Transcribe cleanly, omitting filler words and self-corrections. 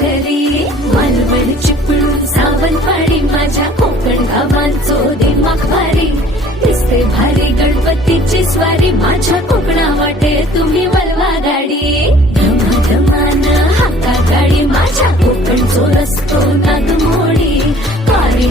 घरी मालवण चिपळूण सावंतवाडी माझ्या कोकण गावांचो दिमाग भारी दिसते भारी गणपतीची स्वारी माझ्या कोकणा वाटे तुम्ही वळवा गाडी धमाधमान हाका गाडी माझ्या कोकणचो रस्तो नागमोडी वारी